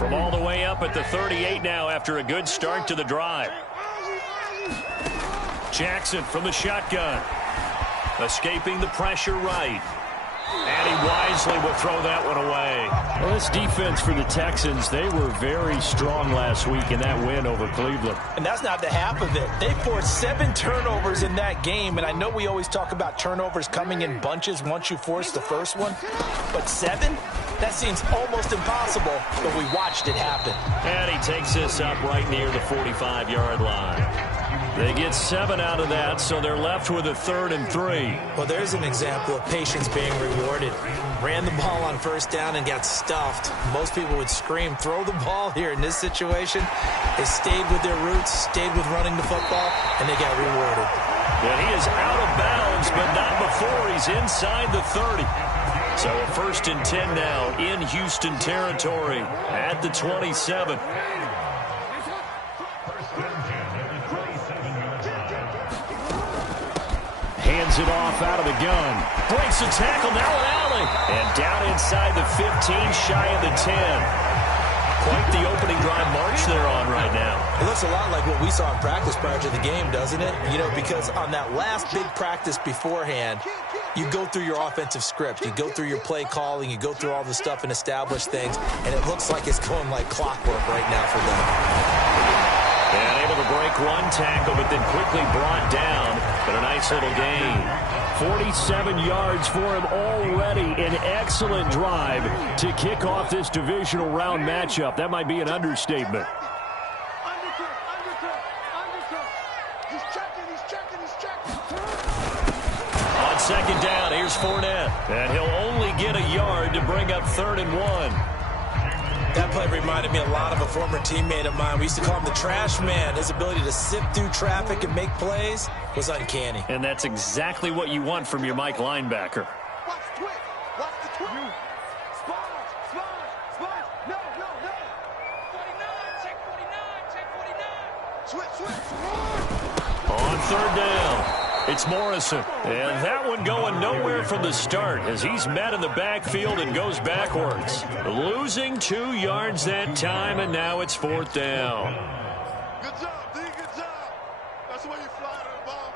From all the way up at the 38 now after a good start to the drive. Jackson from the shotgun. Escaping the pressure right. And he wisely will throw that one away. Well, this defense for the Texans, they were very strong last week in that win over Cleveland. And that's not the half of it. They forced 7 turnovers in that game, and I know we always talk about turnovers coming in bunches once you force the first one, but 7? That seems almost impossible, but we watched it happen. And he takes this up right near the 45-yard line. They get 7 out of that, so they're left with a 3rd and 3. Well, there's an example of patience being rewarded. Ran the ball on first down and got stuffed. Most people would scream, throw the ball here. In this situation, they stayed with their roots, stayed with running the football, and they got rewarded. And he is out of bounds, but not before he's inside the 30. So a 1st and 10 now in Houston territory at the 27. Hands it off out of the gun. Breaks the tackle, now an alley. And down inside the 15, shy of the 10. Quite the opening drive march they're on right now. It looks a lot like what we saw in practice prior to the game, doesn't it? You know, because on that last big practice beforehand, you go through your offensive script. You go through your play calling. You go through all the stuff and establish things. And it looks like it's going like clockwork right now for them. And able to break one tackle, but then quickly brought down. But a nice little gain. 47 yards for him already. An excellent drive to kick off this divisional round matchup. That might be an understatement. On 2nd down, here's Fournette. And he'll only get a yard to bring up 3rd and 1. That play reminded me a lot of a former teammate of mine. We used to call him the trash man. His ability to sift through traffic and make plays was uncanny. And that's exactly what you want from your Mike linebacker. Watch the twitch. Watch the twitch. Sponge. No. 49. Check 49. Switch. On 3rd down. It's Morrison. And that one going nowhere from the start as he's met in the backfield and goes backwards. Losing 2 yards that time, and now it's 4th down. Good job, D. Good job. That's the way you fly to the ball.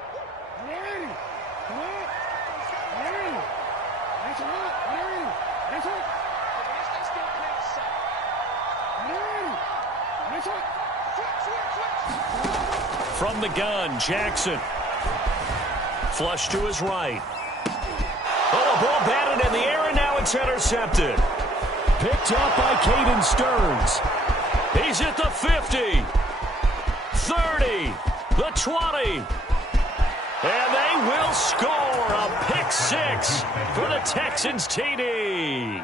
From the gun, Jackson. Flush to his right. Oh, a ball batted in the air, and now it's intercepted. Picked up by Caden Stearns. He's at the 50, 30, the 20. And they will score a pick 6 for the Texans TD.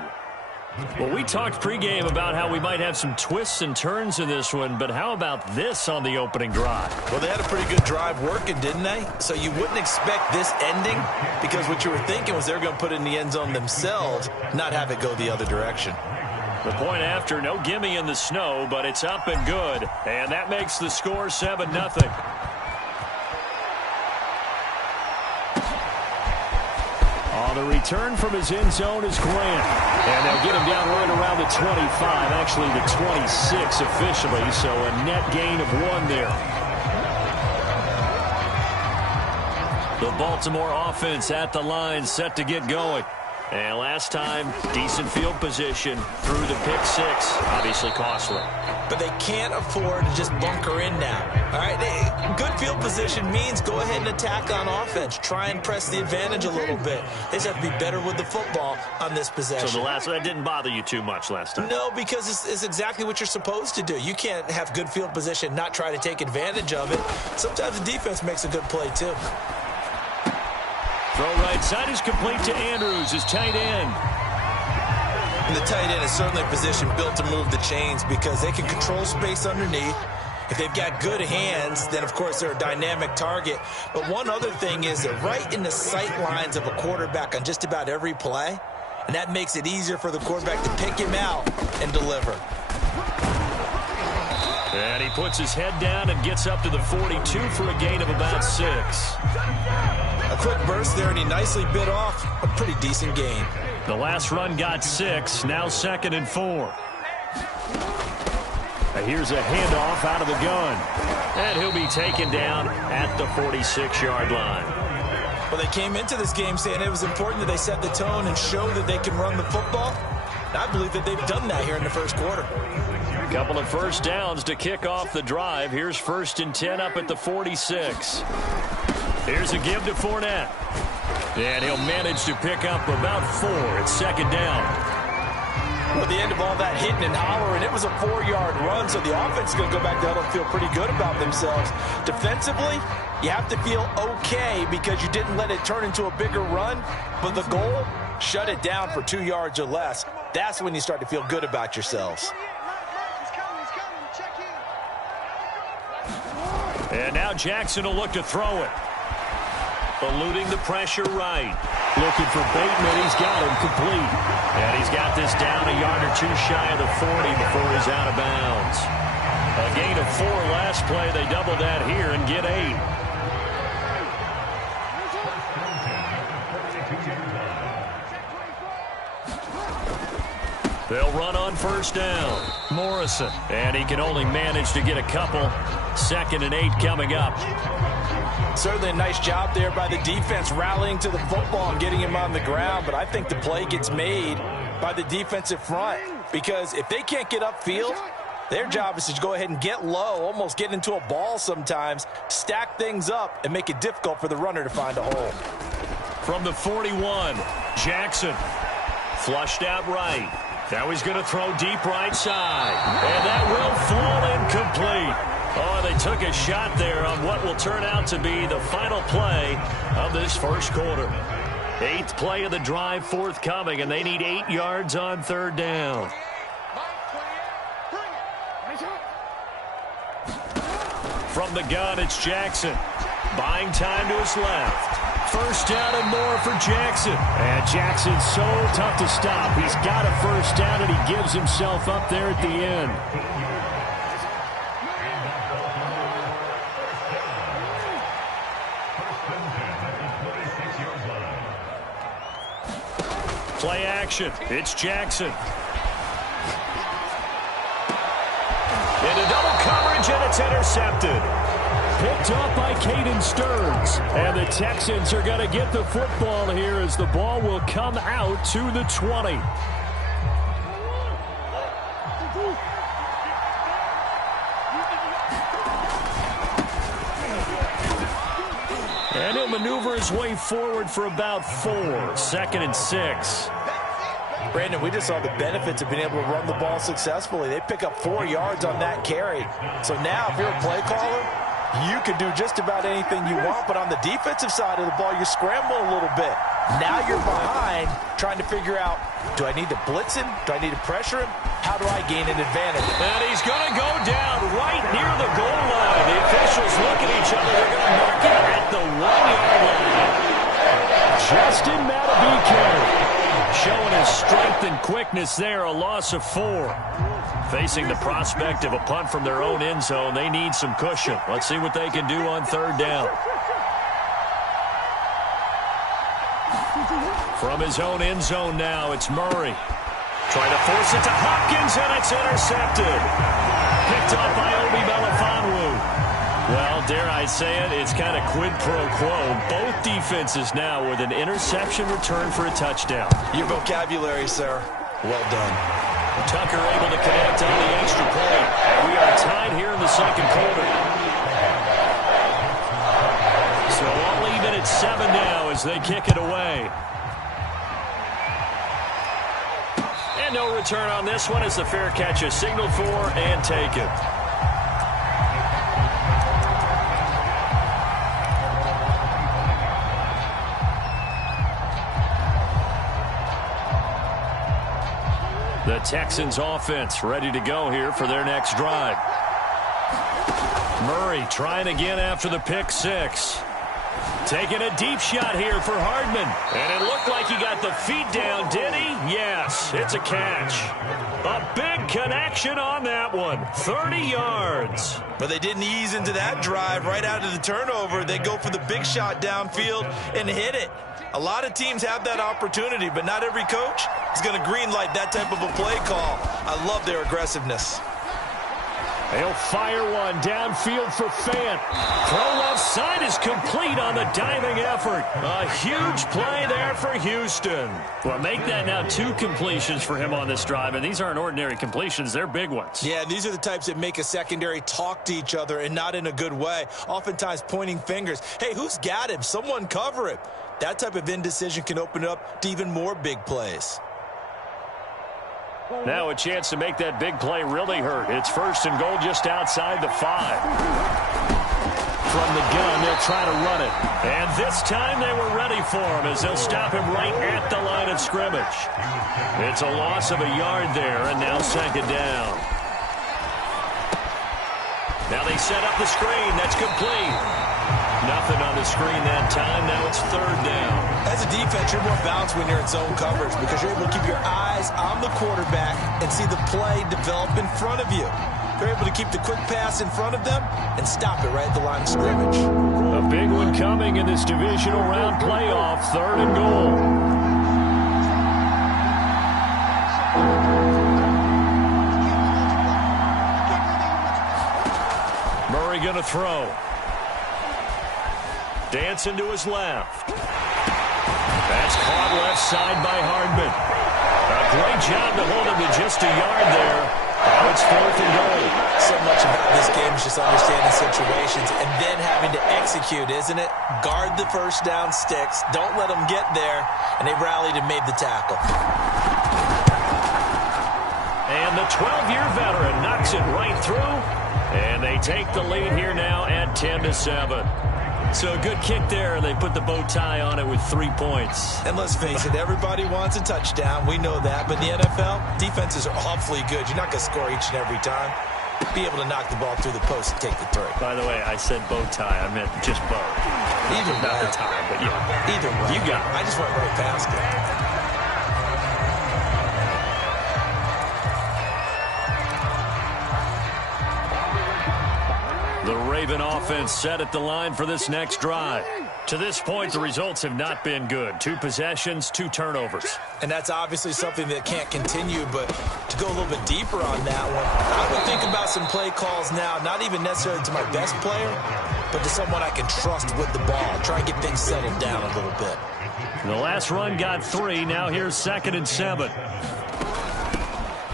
Well, we talked pregame about how we might have some twists and turns in this one, but how about this on the opening drive? Well, they had a pretty good drive working, didn't they? So you wouldn't expect this ending because what you were thinking was they were going to put it in the end zone themselves, not have it go the other direction. The point after, no gimme in the snow, but it's up and good. And that makes the score 7-0. On the return from his end zone is Grant. And they'll get him down right around the 25, actually the 26 officially, so a net gain of 1 there. The Baltimore offense at the line, set to get going. And last time, decent field position through the pick 6, obviously costly. But they can't afford to just bunker in now. All right, good field position means go ahead and attack on offense. Try and press the advantage a little bit. They just have to be better with the football on this possession. So that didn't bother you too much last time? No, because it's exactly what you're supposed to do. You can't have good field position, not try to take advantage of it. Sometimes the defense makes a good play, too. Throw right side is complete to Andrews, his tight end. And the tight end is certainly a position built to move the chains because they can control space underneath. If they've got good hands, then, of course, they're a dynamic target. But one other thing is they're right in the sight lines of a quarterback on just about every play. And that makes it easier for the quarterback to pick him out and deliver. And he puts his head down and gets up to the 42 for a gain of about 6. A quick burst there, and he nicely bit off a pretty decent gain. The last run got 6, now 2nd and 4. Here's a handoff out of the gun. And he'll be taken down at the 46-yard line. Well, they came into this game saying it was important that they set the tone and show that they can run the football. And I believe that they've done that here in the first quarter. A couple of first downs to kick off the drive. Here's 1st and 10 up at the 46. Here's a give to Fournette. And he'll manage to pick up about 4 at 2nd down. Well, at the end of all that hitting and hollering, it was a 4-yard run, so the offense is going to go back to huddle and feel pretty good about themselves. Defensively, you have to feel okay because you didn't let it turn into a bigger run, but the goal, shut it down for 2 yards or less. That's when you start to feel good about yourselves. And now Jackson will look to throw it. Eluding the pressure right. Looking for Bateman. He's got him complete. And he's got this down a yard or 2 shy of the 40 before he's out of bounds. A gain of 4 last play. They double that here and get 8. They'll run on 1st down. Morrison. And he can only manage to get a couple. 2nd and 8 coming up. Certainly a nice job there by the defense rallying to the football and getting him on the ground, but I think the play gets made by the defensive front because if they can't get upfield, their job is to go ahead and get low, almost get into a ball sometimes, stack things up, and make it difficult for the runner to find a hole. From the 41, Jackson flushed out right. Now he's going to throw deep right side, and that will fall incomplete. Oh, they took a shot there on what will turn out to be the final play of this first quarter. 8th play of the drive forthcoming, and they need 8 yards on 3rd down. From the gun, it's Jackson. Buying time to his left. 1st down and more for Jackson. And Jackson's so tough to stop. He's got a 1st down, and he gives himself up there at the end. Play action. It's Jackson. Into double coverage, and it's intercepted. Picked off by Caden Stearns. And the Texans are going to get the football here as the ball will come out to the 20. And he'll maneuver his way forward for about 4. 2nd and 6. Brandon, we just saw the benefits of being able to run the ball successfully. They pick up 4 yards on that carry. So now if you're a play caller, you can do just about anything you want. But on the defensive side of the ball, you're scrambling a little bit. Now you're behind trying to figure out, do I need to blitz him? Do I need to pressure him? How do I gain an advantage? And he's going to go down right near the goal line. The officials look at each other. They're going to mark it at the 1-yard line. Justin Matabike showing his strength and quickness there. A loss of 4. Facing the prospect of a punt from their own end zone, they need some cushion. Let's see what they can do on 3rd down. From his own end zone now, it's Murray. Trying to force it to Hopkins, and it's intercepted. Picked off by Obi Melifonwu. Well, dare I say it, it's kind of quid pro quo. Both defenses now with an interception return for a touchdown. Your vocabulary, sir. Well done. Tucker able to connect on the extra point. And we are tied here in the 2nd quarter. So all even at 7 now as they kick it away. And no return on this one as the fair catch is signaled for and taken. The Texans offense ready to go here for their next drive. Murray trying again after the pick 6. Taking a deep shot here for Hardman. And it looked like he got the feet down, did he? Yes, it's a catch. A big connection on that one. 30 yards. But they didn't ease into that drive right out of the turnover. They go for the big shot downfield and hit it. A lot of teams have that opportunity, but not every coach is going to green light that type of a play call. I love their aggressiveness. He'll fire one downfield for Fant. Throw left side is complete on the diving effort. A huge play there for Houston. Well, make that now 2 completions for him on this drive, and these aren't ordinary completions. They're big ones. Yeah, these are the types that make a secondary talk to each other and not in a good way. Oftentimes pointing fingers. Hey, who's got him? Someone cover him. That type of indecision can open up to even more big plays. Now a chance to make that big play really hurt. It's 1st and goal just outside the 5. From the gun, they'll try to run it. And this time they were ready for him as they'll stop him right at the line of scrimmage. It's a loss of a yard there, and now 2nd down. Now they set up the screen. That's complete. Nothing on the screen that time. Now it's 3rd down. As a defense, you're more balanced when you're in zone coverage because you're able to keep your eyes on the quarterback and see the play develop in front of you. You're able to keep the quick pass in front of them and stop it right at the line of scrimmage. A big one coming in this divisional round playoff. 3rd and goal. Murray going to throw. Dancing to his left. That's caught left side by Hardman. A great job to hold him to just a yard there. Now it's 4th and goal. So much about this game is just understanding situations and then having to execute, isn't it? Guard the first down sticks. Don't let them get there. And they rallied and made the tackle. And the 12-year veteran knocks it right through. And they take the lead here now at 10-7. So a good kick there, and they put the bow tie on it with 3 points. And let's face it, everybody wants a touchdown. We know that. But in the NFL, defenses are awfully good. You're not going to score each and every time. Be able to knock the ball through the post and take the 3. By the way, I said bow tie. I meant just bow. Either way. Not the tie, but yeah. Either way. You got it. I just went right past it. The Raven offense set at the line for this next drive. To this point, the results have not been good. 2 possessions, 2 turnovers. And that's obviously something that can't continue, but to go a little bit deeper on that one, I would think about some play calls now, not even necessarily to my best player, but to someone I can trust with the ball. Try and get things settled down a little bit. The last run got 3. Now here's 2nd and 7.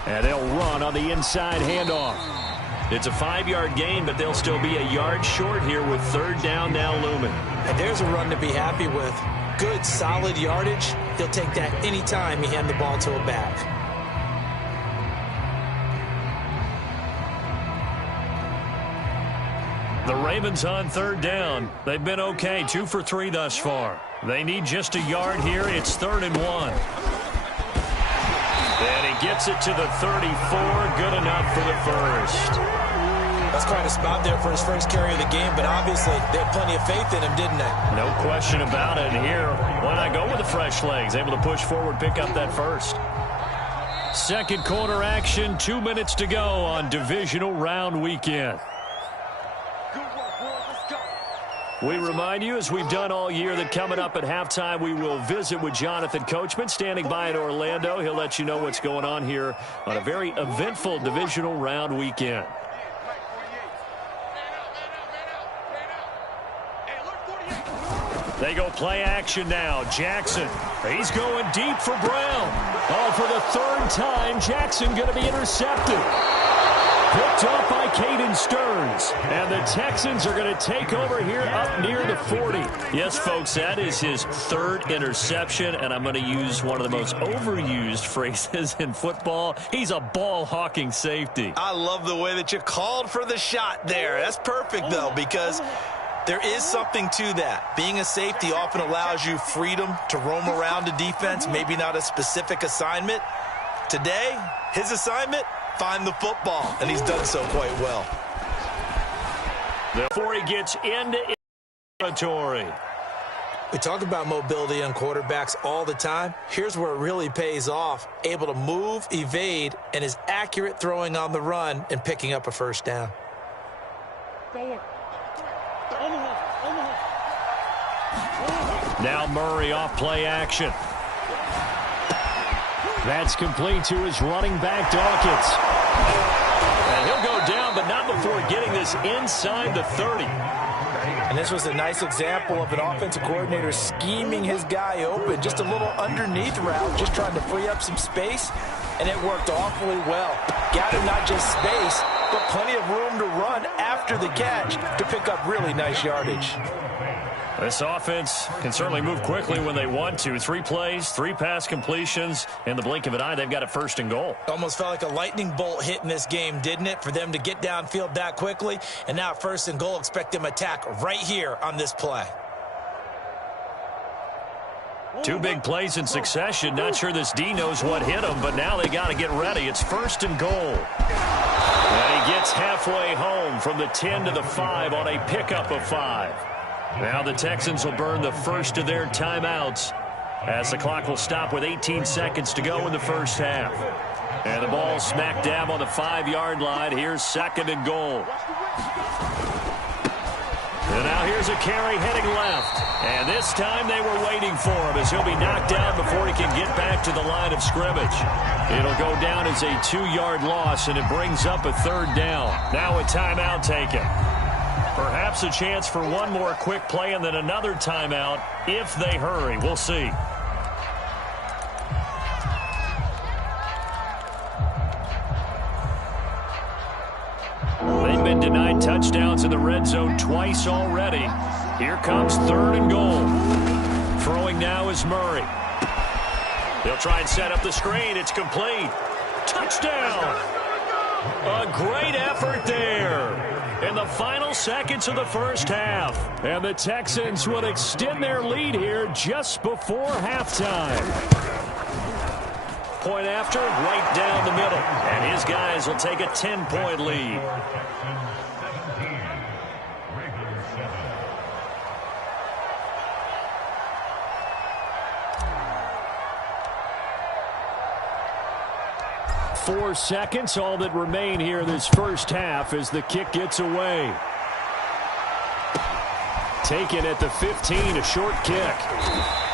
And they'll run on the inside handoff. It's a 5-yard gain, but they'll still be a yard short here with 3rd down now looming. And there's a run to be happy with. Good, solid yardage. He'll take that anytime you hand the ball to a back. The Ravens on 3rd down. They've been okay, 2 for 3 thus far. They need just a yard here. It's 3rd and 1. And he gets it to the 34. Good enough for the first. That's quite a spot there for his first carry of the game, but obviously they had plenty of faith in him, didn't they? No question about it. And here, why not go with the fresh legs? Able to push forward, pick up that first. 2nd quarter action, 2 minutes to go on divisional round weekend. We remind you, as we've done all year, that coming up at halftime, we will visit with Jonathan Coachman, standing by in Orlando. He'll let you know what's going on here on a very eventful divisional round weekend. They go play action now. Jackson, he's going deep for Brown. Oh, for the 3rd time, Jackson going to be intercepted. Picked off by Caden Stearns. And the Texans are going to take over here up near the 40. Yes, folks, that is his 3rd interception, and I'm going to use one of the most overused phrases in football. He's a ball-hawking safety. I love the way that you called for the shot there. That's perfect, though, because there is something to that. Being a safety often allows you freedom to roam around a defense, maybe not a specific assignment. Today, his assignment, find the football, and he's done so quite well. Before he gets into territory. We talk about mobility on quarterbacks all the time. Here's where it really pays off. Able to move, evade, and is accurate throwing on the run and picking up a first down. Now Murray off play action. That's complete to his running back, Dawkins. And he'll go down, but not before getting this inside the 30. And this was a nice example of an offensive coordinator scheming his guy open. Just a little underneath route, just trying to free up some space, and it worked awfully well. Got him not just space, but plenty of room to run after the catch to pick up really nice yardage. This offense can certainly move quickly when they want to. 3 plays, 3 pass completions. In the blink of an eye, they've got a 1st and goal. Almost felt like a lightning bolt hit in this game, didn't it? For them to get downfield that quickly. And now 1st and goal, expect them to attack right here on this play. 2 big plays in succession. Not sure this D knows what hit him, but now they got to get ready. It's 1st and goal. And he gets halfway home from the 10 to the 5 on a pickup of 5. Now the Texans will burn the first of their timeouts as the clock will stop with 18 seconds to go in the first half. And the ball smack dab on the 5-yard line. Here's 2nd and goal. And now here's a carry heading left. And this time they were waiting for him as he'll be knocked down before he can get back to the line of scrimmage. It'll go down as a 2-yard loss, and it brings up a 3rd down. Now a timeout taken. Perhaps a chance for one more quick play and then another timeout if they hurry. We'll see. They've been denied touchdowns in the red zone twice already. Here comes 3rd and goal. Throwing now is Murray. They'll try and set up the screen. It's complete. Touchdown! A great effort there in the final seconds of the first half. And the Texans would extend their lead here just before halftime. Point after, right down the middle. And his guys will take a 10-point lead. Four seconds, all that remain here this first half as the kick gets away. Taken at the 15, a short kick.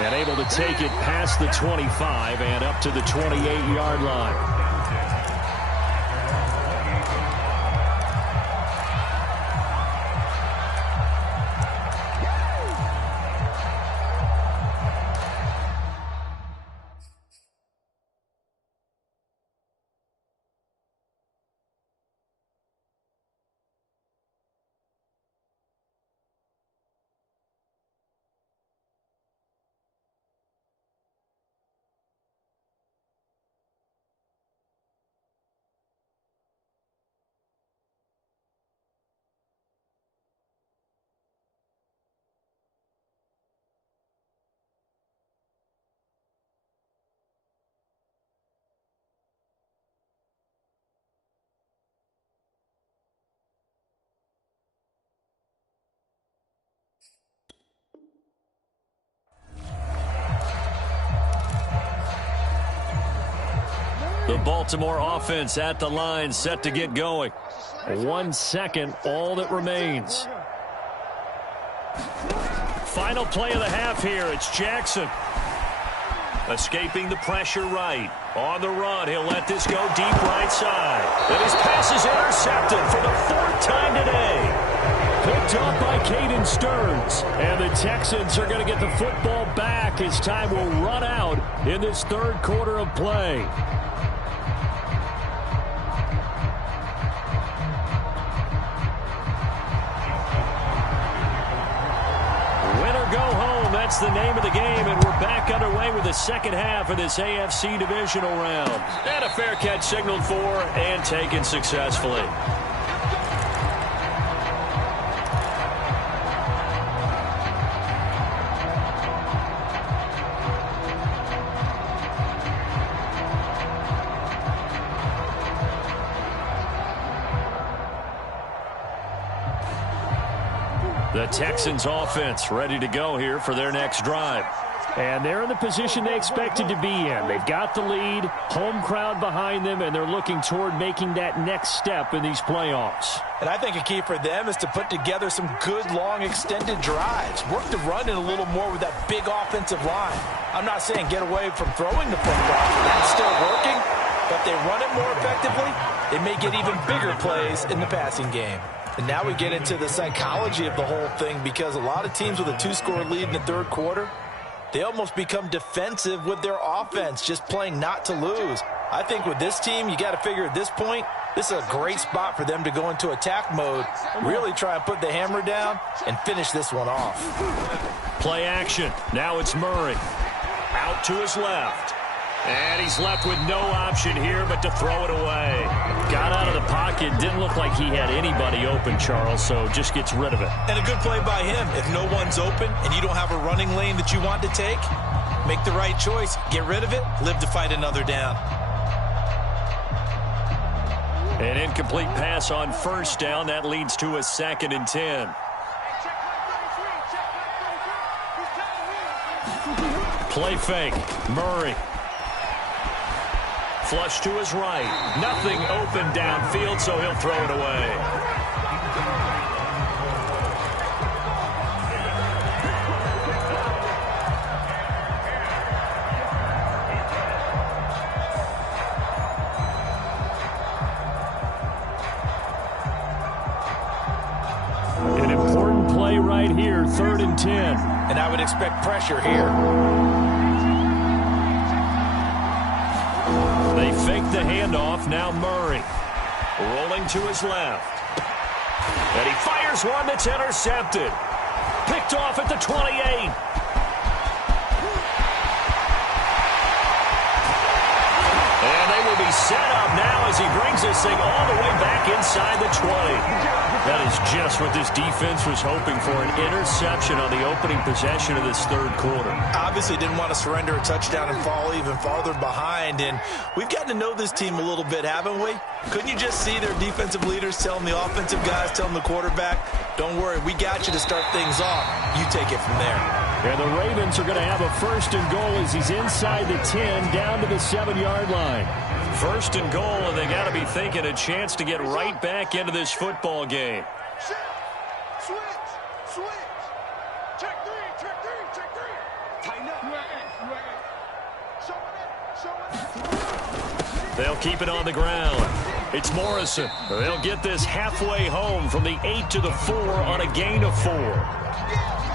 And able to take it past the 25 and up to the 28-yard line. The Baltimore offense at the line, set to get going. 1 second, all that remains. Final play of the half here. It's Jackson. Escaping the pressure right. On the run, he'll let this go deep right side. And his pass is intercepted for the 4th time today. Picked up by Caden Stearns. And the Texans are going to get the football back as time will run out in this 3rd quarter of play. Go home, that's the name of the game, and we're back underway with the second half of this AFC divisional round. And a fair catch signaled for and taken successfully. The Texans offense ready to go here for their next drive. And they're in the position they expected to be in. They've got the lead, home crowd behind them, and they're looking toward making that next step in these playoffs. And I think a key for them is to put together some good, long, extended drives. Work the run in a little more with that big offensive line. I'm not saying get away from throwing the football. That's still working. But if they run it more effectively, they may get even bigger plays in the passing game. And now we get into the psychology of the whole thing, because a lot of teams with a 2-score lead in the third quarter, they almost become defensive with their offense, just playing not to lose. I think with this team, you got to figure at this point, this is a great spot for them to go into attack mode, really try and put the hammer down and finish this one off. Play action. Now it's Murray. Out to his left. And he's left with no option here but to throw it away. Got out of the pocket. Didn't look like he had anybody open, Charles, so just gets rid of it. And a good play by him. If no one's open and you don't have a running lane that you want to take, make the right choice. Get rid of it. Live to fight another down. An incomplete pass on first down. That leads to a 2nd and 10. Play fake. Murray. Flush to his right. Nothing open downfield, so he'll throw it away. An important play right here, 3rd and 10. And I would expect pressure here. They fake the handoff. Now Murray. Rolling to his left. And he fires one that's intercepted. Picked off at the 28. And they will be set up now as he brings this thing all the way back inside the 20. That is just what this defense was hoping for, an interception on the opening possession of this third quarter. Obviously didn't want to surrender a touchdown and fall even farther behind. And we've gotten to know this team a little bit, haven't we? Couldn't you just see their defensive leaders telling the offensive guys, telling the quarterback, don't worry, we got you to start things off. You take it from there. And the Ravens are going to have a 1st and goal as he's inside the 10, down to the 7-yard line. 1st and goal, and they got to be thinking a chance to get right back into this football game. Switch. Check three. Tighten up. They'll keep it on the ground. It's Morrison. They'll get this halfway home from the 8 to the 4 on a gain of 4.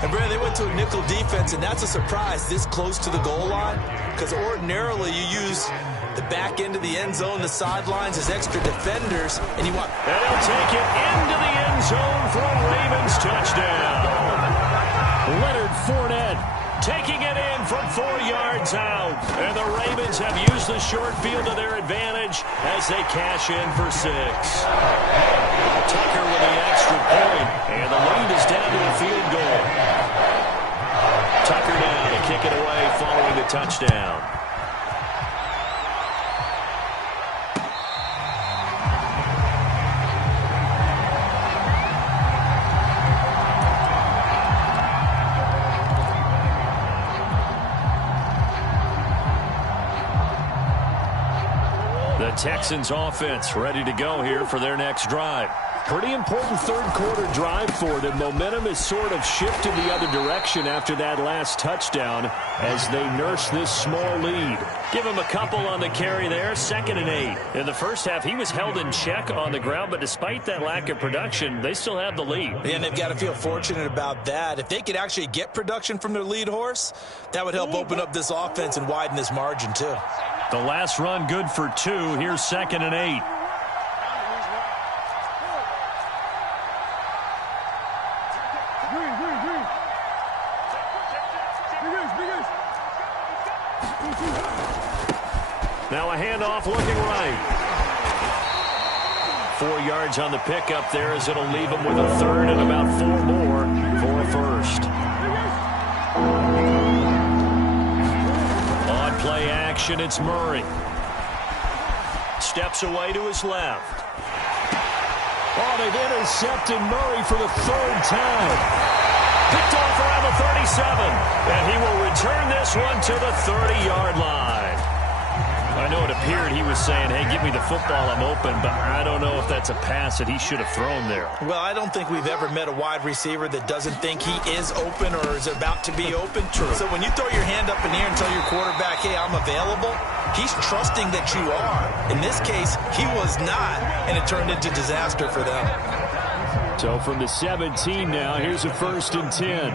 And, Brad, they went to a nickel defense, and that's a surprise this close to the goal line, because ordinarily you use the back end of the end zone, the sidelines as extra defenders, and you want... And they'll take it into the end zone for a Ravens touchdown. Leonard Fournette taking it in from 4 yards out. And the Ravens have used the short field to their advantage as they cash in for 6. Tucker with the extra point, and the lead is down to a field goal. Tucker now to kick it away following the touchdown. The Texans offense ready to go here for their next drive. Pretty important third quarter drive for them. Momentum has sort of shifted the other direction after that last touchdown as they nurse this small lead. Give him a couple on the carry there, 2nd and 8. In the first half, he was held in check on the ground, but despite that lack of production, they still have the lead. And they've got to feel fortunate about that. If they could actually get production from their lead horse, that would help open up this offense and widen this margin too. The last run good for 2. Here's 2nd and 8. Now a handoff looking right. 4 yards on the pickup there as it'll leave him with a 3rd and about 4 more for a 1st. On play action, it's Murray. Steps away to his left. Oh, they've intercepted Murray for the 3rd time. Picked off around the 37. And he will return this one to the 30-yard line. I know it appeared he was saying, hey, give me the football, I'm open, but I don't know if that's a pass that he should have thrown there. Well, I don't think we've ever met a wide receiver that doesn't think he is open or is about to be open. True. So when you throw your hand up in the air and tell your quarterback, hey, I'm available, He's trusting that you are. In this case, he was not, and it turned into disaster for them. So from the 17 now, here's a 1st and 10.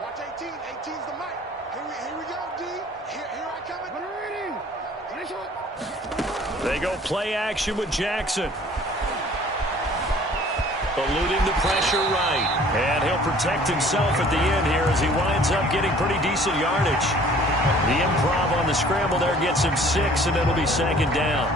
Watch 18. 18's the mic. Here we go, D. Here I come. They go play action with Jackson. Eluding the pressure right. And he'll protect himself at the end here as he winds up getting pretty decent yardage. The improv on the scramble there gets him 6, and it'll be 2nd down.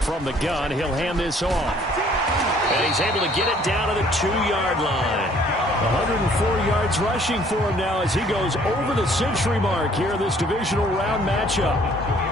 From the gun, he'll hand this off. And he's able to get it down to the 2-yard line. 104 yards rushing for him now as he goes over the century mark here in this divisional round matchup.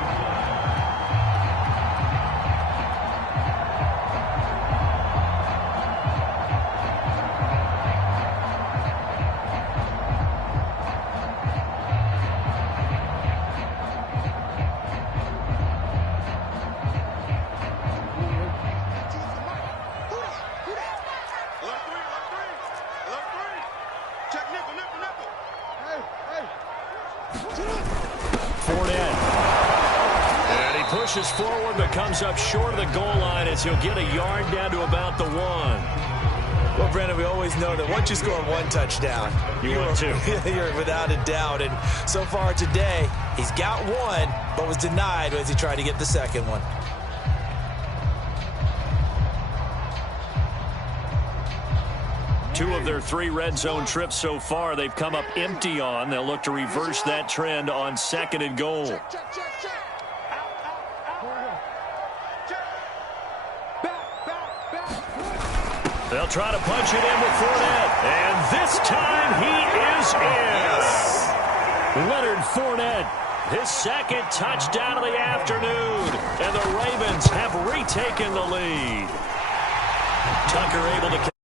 Pushes forward but comes up short of the goal line as he'll get a yard down to about the 1. Well, Brandon, we always know that once you score 1 touchdown, you're without a doubt. And so far today, he's got 1, but was denied as he tried to get the 2nd one. Two of their 3 red zone trips so far, they've come up empty on. They'll look to reverse that trend on 2nd and goal. They'll try to punch it in with Fournette. And this time he is in. Leonard Fournette, his 2nd touchdown of the afternoon. And the Ravens have retaken the lead. Tucker able to